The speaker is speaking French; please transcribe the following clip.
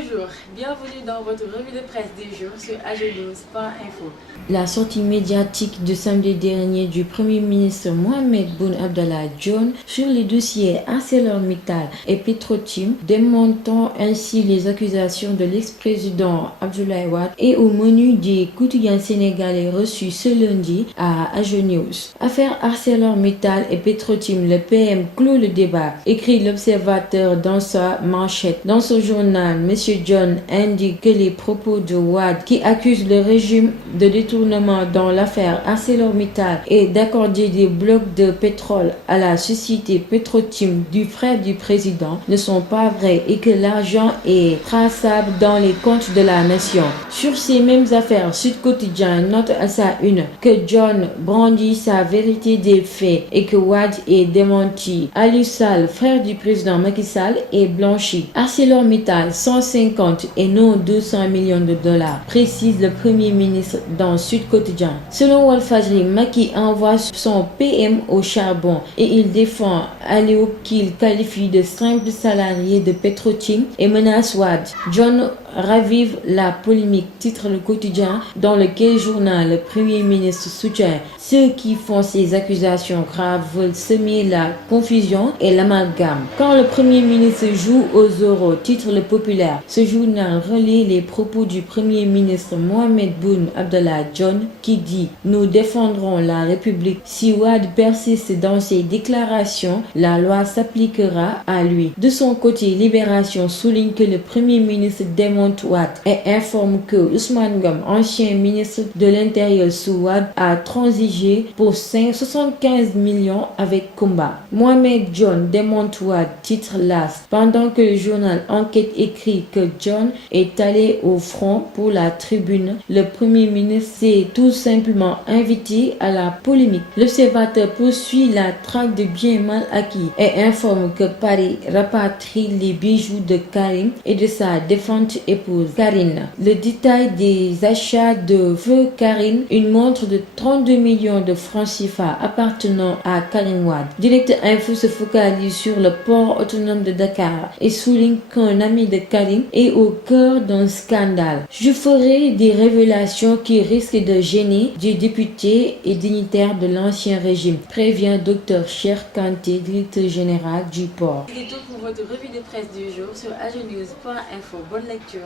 Bonjour, bienvenue dans votre revue de presse du jour sur agenews.info. La sortie médiatique de samedi dernier du Premier ministre Mohamed Boun Abdallah Dionne sur les dossiers ArcelorMittal et Petrotim, démontant ainsi les accusations de l'ex-président Abdoulaye Wade et au menu des quotidiens sénégalais reçus ce lundi à Agenews. Affaire ArcelorMittal et Petrotim, le PM clôt le débat, écrit l'Observateur dans sa manchette. Dans ce journal, M. Dionne indique que les propos de Wade, qui accuse le régime de détournement dans l'affaire ArcelorMittal et d'accorder des blocs de pétrole à la société Petrotim du frère du président, ne sont pas vrais et que l'argent est traçable dans les comptes de la nation. Sur ces mêmes affaires, Sud Quotidien note à sa une que Dionne brandit sa vérité des faits et que Wade est démenti. Aliou Sall, frère du président Macky Sall, est blanchi. ArcelorMittal 150 et non 200 millions de dollars, précise le Premier ministre dans Sud Quotidien. Selon Walfadjri, Macky envoie son PM au charbon et il défend Aliou qu'il qualifie de simple salarié de Petrotim et menace Wade. Dionne ravive la polémique, titre le quotidien, dans lequel journal le Premier ministre soutient ceux qui font ces accusations graves veulent semer la confusion et l'amalgame. Quand le Premier ministre joue aux euros, titre le Populaire, ce journal relaie les propos du Premier ministre Mohamed Boun Abdallah Dionne qui dit « Nous défendrons la République. Si Wade persiste dans ses déclarations, la loi s'appliquera à lui. » De son côté, Libération souligne que le Premier ministre démonte Wade et informe que Ousmane Ngom, ancien ministre de l'Intérieur sous Wade, a transigé pour 75 millions avec Kumba. Mohamed Dionne démonte Wade, titre l'As, pendant que le journal Enquête écrit que Dionne est allé au front pour la tribune. Le Premier ministre s'est tout simplement invité à la polémique. L'Observateur poursuit la traque de biens mal acquis et informe que Paris rapatrie les bijoux de Karim et de sa défunte épouse Karine. Le détail des achats de feu Karine, une montre de 32 millions de francs CFA appartenant à Karim Wade. Direct Info se focalise sur le port autonome de Dakar et souligne qu'un ami de Karim est au cœur d'un scandale. Je ferai des révélations qui risquent de gêner des députés et dignitaires de l'ancien régime, prévient Dr Cheikh Kanté, directeur général du port. C'est tout pour votre revue de presse du jour sur agenews.info. Bonne lecture.